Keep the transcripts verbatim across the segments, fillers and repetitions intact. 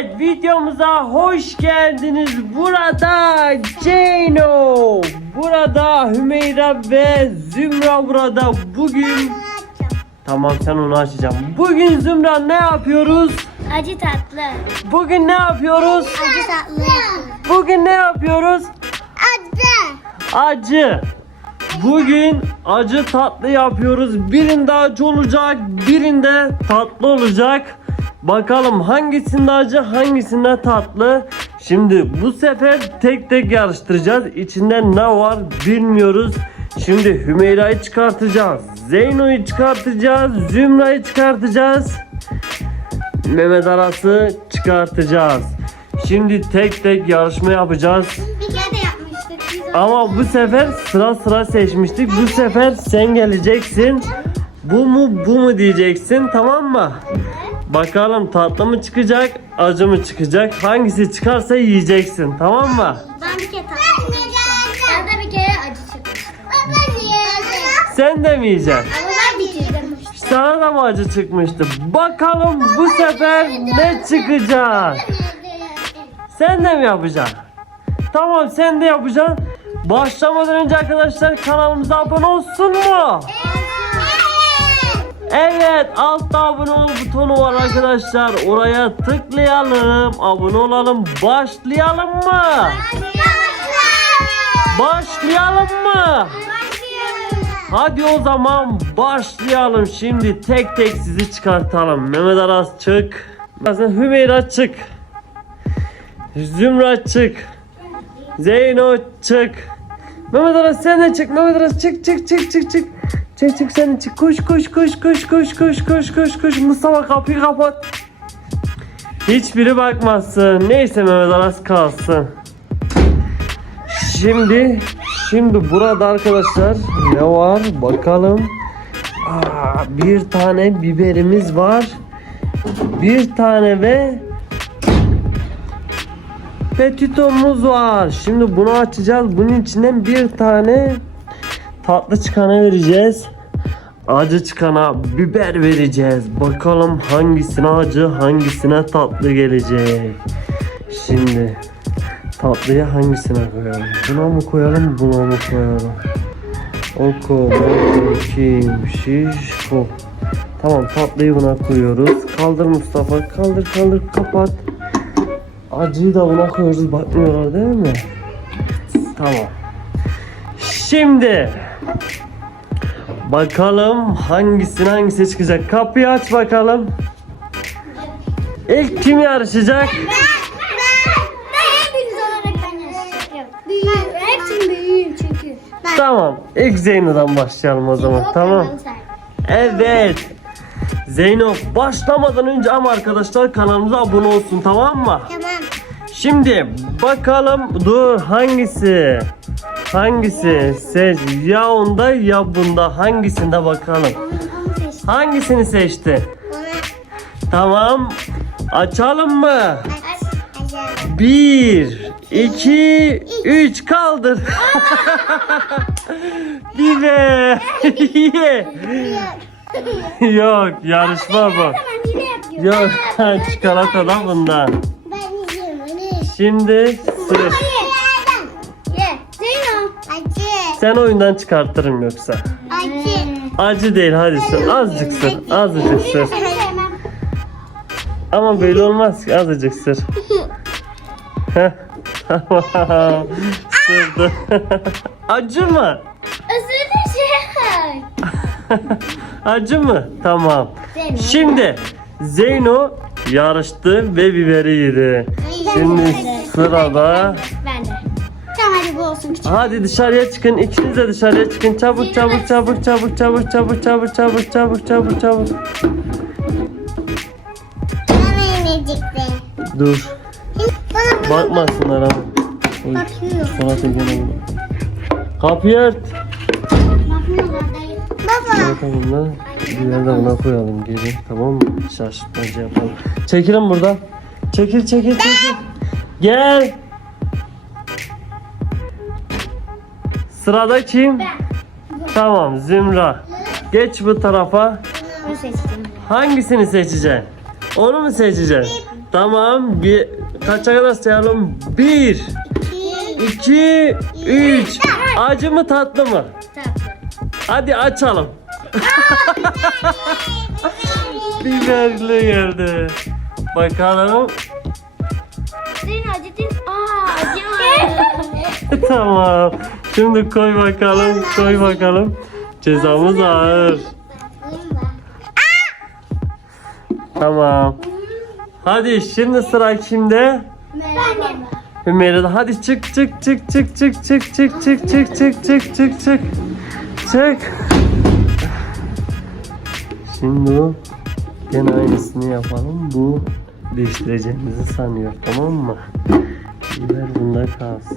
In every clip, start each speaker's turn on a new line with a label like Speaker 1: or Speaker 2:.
Speaker 1: Evet, videomuza hoş geldiniz. Burada Ceyno, burada Hümeyra ve Zümra burada. Bugün tamam, sen onu açacağım. Bugün Zümra ne yapıyoruz?
Speaker 2: Acı tatlı.
Speaker 1: Bugün ne yapıyoruz?
Speaker 2: Acı tatlı.
Speaker 1: Bugün ne yapıyoruz?
Speaker 2: Acı.
Speaker 1: Acı. Bugün acı tatlı yapıyoruz. Birinde acı olacak, birinde tatlı olacak. Bakalım hangisinde acı, hangisinde tatlı. Şimdi bu sefer tek tek yarıştıracağız. İçinde ne var bilmiyoruz. Şimdi Hümeyra'yı çıkartacağız, Zeyno'yu çıkartacağız, Zümra'yı çıkartacağız, Mehmet Aras'ı çıkartacağız. Şimdi tek tek yarışma yapacağız.
Speaker 2: Bir kere de yapmıştık. Biz
Speaker 1: Ama bu sefer sıra sıra seçmiştik. Bu sefer sen geleceksin. Bu mu bu mu diyeceksin, tamam mı? Bakalım tatlı mı çıkacak, acı mı çıkacak? Hangisi çıkarsa yiyeceksin, tamam mı?
Speaker 2: Ben bir kere tatlı yapmıştım. Ben de bir kere acı çıkmıştım.
Speaker 1: Sen de mi yiyeceksin?
Speaker 2: Ama ben bitirdim.
Speaker 1: Sana da mı acı çıkmıştı? Bakalım bu sefer ne çıkacak? Sen de mi yapacaksın? Tamam, sen de yapacaksın. Başlamadan önce arkadaşlar kanalımıza abone olsun mu? Evet, altta abone ol butonu var arkadaşlar. Oraya tıklayalım, abone olalım. Başlayalım mı? Başlayalım mı? Hadi o zaman başlayalım. Şimdi tek tek sizi çıkartalım. Mehmet Aras çık. Hümeyra çık. Zümra çık. Zeyno çık. Mehmet Aras sen de çık. Mehmet Aras çık çık çık çık çık. Çık çık sen de çık. Koş koş koş koş koş koş koş koş koş. Mustafa kapıyı kapat. Hiçbiri bakmazsın. Neyse Mehmet Aras kalsın. Şimdi şimdi burada arkadaşlar ne var bakalım. Aa, bir tane biberimiz var. Bir tane ve petitomuz var. Şimdi bunu açacağız. Bunun içinden bir tane tatlı çıkana vereceğiz. Acı çıkana biber vereceğiz. Bakalım hangisine acı, hangisine tatlı gelecek. Şimdi tatlıyı hangisine koyalım? Buna mı koyalım, buna mı koyalım? Oko, moko, kim, şişko. Tamam, tatlıyı buna koyuyoruz. Kaldır Mustafa, kaldır kaldır, kapat. Acıyı da buna koyuyoruz, bakmıyorlar değil mi? Tamam. Şimdi bakalım hangisine hangisi çıkacak. Kapıyı aç bakalım. İlk kim yarışacak?
Speaker 2: Hepiniz olarak ben yaşayacağım. Büyüğüm. Hepsinin büyüğüm çünkü.
Speaker 1: Tamam. İlk Zeyno'dan başlayalım o zaman. Tamam. Evet. Zeyno başlamadan önce ama arkadaşlar kanalımıza abone olsun, tamam mı?
Speaker 2: Tamam.
Speaker 1: Şimdi bakalım, dur, hangisi? Hangisi? Seç. Ya onda ya bunda. Hangisinde bakalım?
Speaker 2: Onu, onu seçtim.
Speaker 1: Hangisini seçti?
Speaker 2: Onu
Speaker 1: Tamam. Açalım mı?
Speaker 2: aç. Açalım.
Speaker 1: Bir, iki, üç, kaldır. Biber. Ye. Yok, yarışma bu.
Speaker 2: Ben yine yapıyorum.
Speaker 1: Yok, çikolatadan bundan.
Speaker 2: Ben yiyeyim onu.
Speaker 1: Şimdi sıra.
Speaker 2: Ye. Ye. Zeyno. Acı.
Speaker 1: Sen oyundan çıkartırım yoksa.
Speaker 2: Acı.
Speaker 1: Acı değil, hadi sür. Azıcık sür. Azıcık sür.
Speaker 2: Ben sevmem.
Speaker 1: Ama böyle olmaz ki, azıcık sür. Heh. Tamam. Sürdü. Acı mı?
Speaker 2: Özür dilerim.
Speaker 1: Acı mı? Tamam.
Speaker 2: Zeyno.
Speaker 1: Şimdi Zeyno yarıştı ve biberi yedi. Şimdi sırada.
Speaker 2: Ben de. Tamam, hadi bu olsun.
Speaker 1: Hadi dışarıya çıkın. İkiniz de dışarıya çıkın. Çabuk çabuk çabuk çabuk çabuk çabuk çabuk çabuk çabuk çabuk çabuk.
Speaker 2: Bana yiyecekti.
Speaker 1: Dur.
Speaker 2: Bana
Speaker 1: Bakmasınlar ama. Oy,
Speaker 2: bakıyor.
Speaker 1: çikolata gene bunu. Kapıyı ört.
Speaker 2: Bakmıyorlar dayı. Baba.
Speaker 1: Çikolata bunlar. Bir yerde buna koyalım geri. Tamam mı? Şaşırtmacı yapalım. Çekilin burada. Çekil çekil çekil. Gel. Sırada kim?
Speaker 2: Ben.
Speaker 1: Tamam, Zümra. Geç bu tarafa.
Speaker 2: Bunu seçtim.
Speaker 1: Hangisini seçeceksin? Onu mu seçeceksin? Tamam. Bir kaça kadar sayalım? Bir, iki, üç. Acı mı tatlı mı?
Speaker 2: Tatlı.
Speaker 1: Hadi açalım. Biberli geldi. Bakalım.
Speaker 2: Senin acı değil. Aa acı.
Speaker 1: Tamam. Şimdi koy bakalım. Koy bakalım. Cezamız ağır. Tamam. Hadi şimdi sıra kimde?
Speaker 2: Merhaba.
Speaker 1: Hümeyre'de. Hadi çık çık çık çık çık çık çık çık çık çık çık çık çık. Çık. Şimdi bu gene aynısını yapalım. Bu değiştireceğimizi sanıyor. Tamam mı? Biber bunda kalsın.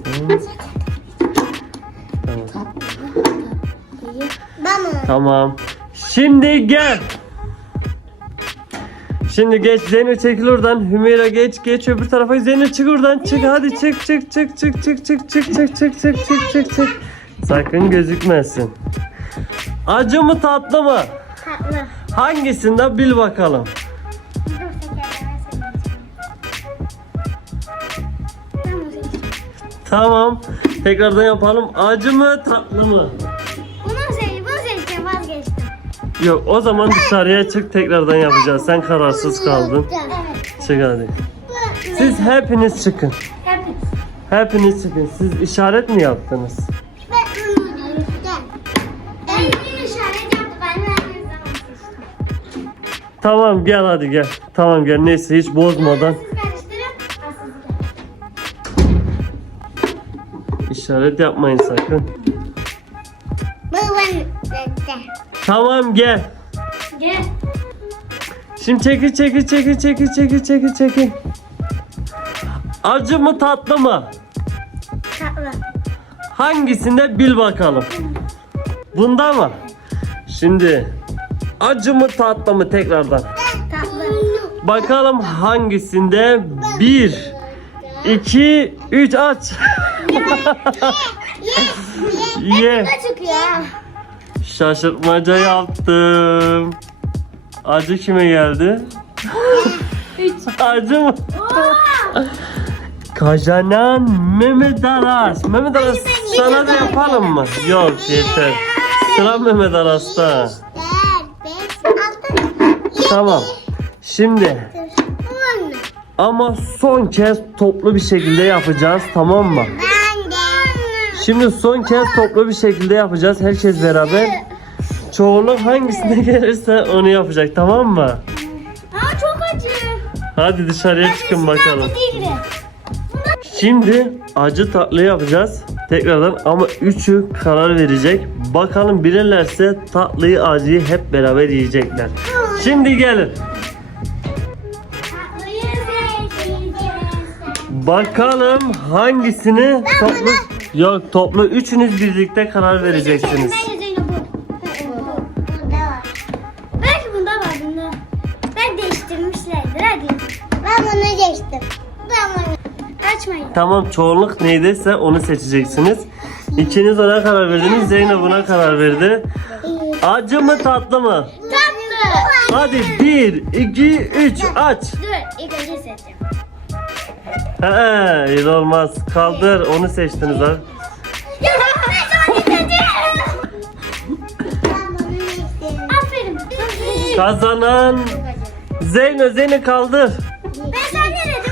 Speaker 1: Tamam.
Speaker 2: Bana.
Speaker 1: Tamam. Şimdi gel. Şimdi geç Zeyno, çekil oradan. Hümeyra geç geç öbür tarafa. Zeyno çık oradan. Çık hadi çık çık çık çık çık çık çık çık çık çık çık çık çık. Sakın gözükmesin. Acı mı tatlı mı?
Speaker 2: Tatlı.
Speaker 1: Hangisinde bil bakalım.
Speaker 2: Dur tekerleme senin.
Speaker 1: Tamam. Tekrardan yapalım. Acı mı tatlı mı?
Speaker 2: Bunu seç, bunu seçtim, vazgeçtim.
Speaker 1: Yok, o zaman dışarıya çık, tekrardan yapacağız. Sen kararsız kaldın.
Speaker 2: Evet.
Speaker 1: Çık hadi. Siz hepiniz çıkın.
Speaker 2: Hepiniz.
Speaker 1: Hepiniz çıkın. Siz işaret mi yaptınız?
Speaker 2: Ben bir işaret yaptı. Ben herkesten seçtim.
Speaker 1: Tamam gel hadi gel. Tamam gel, neyse hiç bozmadan.
Speaker 2: Siz karıştırın. Aslında.
Speaker 1: İşaret yapmayın sakın.
Speaker 2: Bu ben
Speaker 1: Tamam gel.
Speaker 2: Gel.
Speaker 1: Şimdi çekil çekil çekil çekil çekil çekil çekil. Acı mı tatlı mı?
Speaker 2: Tatlı.
Speaker 1: Hangisinde bil bakalım. Bunda mı? Şimdi acı mı tatlı mı tekrardan.
Speaker 2: Tatlı.
Speaker 1: Bakalım hangisinde? Bir, iki, üç aç. Ye.
Speaker 2: Ne çıkıyor?
Speaker 1: Şaşırtmaca yaptım. Acı kime geldi? Acı mı? Kazanan Mehmet Aras. Mehmet Aras sana da yapalım mı? Yok yeter. Sıra Mehmet Aras'ta. Tamam. Şimdi ama son kez toplu bir şekilde yapacağız, tamam mı? Şimdi son kez toplu bir şekilde yapacağız, herkes beraber. Çoğunluk hangisine gelirse onu yapacak, tamam mı?
Speaker 2: Aa çok acı.
Speaker 1: Hadi dışarıya çıkın bakalım.
Speaker 2: Değil.
Speaker 1: Şimdi acı tatlı yapacağız tekrardan ama üçü karar verecek. Bakalım bilirlerse tatlıyı acıyı hep beraber yiyecekler. Şimdi gelin.
Speaker 2: Tatlıyı seçeceğiz.
Speaker 1: Bakalım hangisini toplu... Yok, toplu üçünüz birlikte karar vereceksiniz.
Speaker 2: Ben Zeynep bu. Bunda var. Belki bunda var bunda. Ben değiştirmişlerdir hadi. Ben bunu değiştim. Ben bunu. Açmayın.
Speaker 1: Tamam, çoğunluk neydiyse onu seçeceksiniz. İkiniz ona karar verdiniz. Zeynep buna karar verdi. Acı mı tatlı mı?
Speaker 2: Tatlı.
Speaker 1: Hadi bir, iki, üç aç.
Speaker 2: Dur ilk önce seçeceğim.
Speaker 1: He, iyi olmaz. Kaldır, onu seçtiniz ha.
Speaker 2: Ya ben onu seçeceğim. Ben bunu seçtim. Aferin.
Speaker 1: Kazanan Zeyno, Zeyno kaldır.
Speaker 2: Ben sana ne dedim?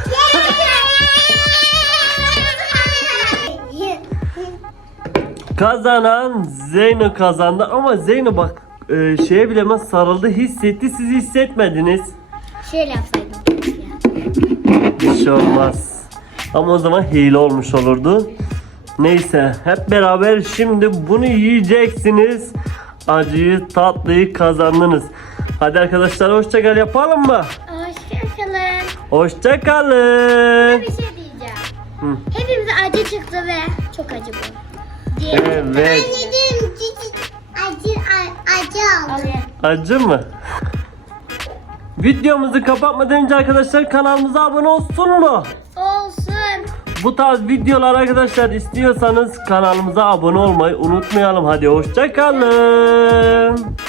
Speaker 1: Kazanan Zeyno kazandı ama Zeyno bak e, şeye bile hemen sarıldı, hissetti, siz hissetmediniz.
Speaker 2: Şöyle yapsaydım.
Speaker 1: Bir şey olmaz. Ama o zaman hile olmuş olurdu. Neyse, hep beraber şimdi bunu yiyeceksiniz. Acıyı tatlıyı kazandınız. Hadi arkadaşlar, hoşça kal yapalım mı?
Speaker 2: Hoşçakalın.
Speaker 1: Hoşça kalın.
Speaker 2: Bir şey diyeceğim.
Speaker 1: Hı.
Speaker 2: Hepimize acı çıktı ve çok acı bu.
Speaker 1: Evet.
Speaker 2: dedim acı acı aldı.
Speaker 1: Acı mı? Videomuzu kapatmadan önce arkadaşlar kanalımıza abone olsun mu?
Speaker 2: Olsun.
Speaker 1: Bu tarz videolar arkadaşlar istiyorsanız kanalımıza abone olmayı unutmayalım. Hadi hoşça kalın.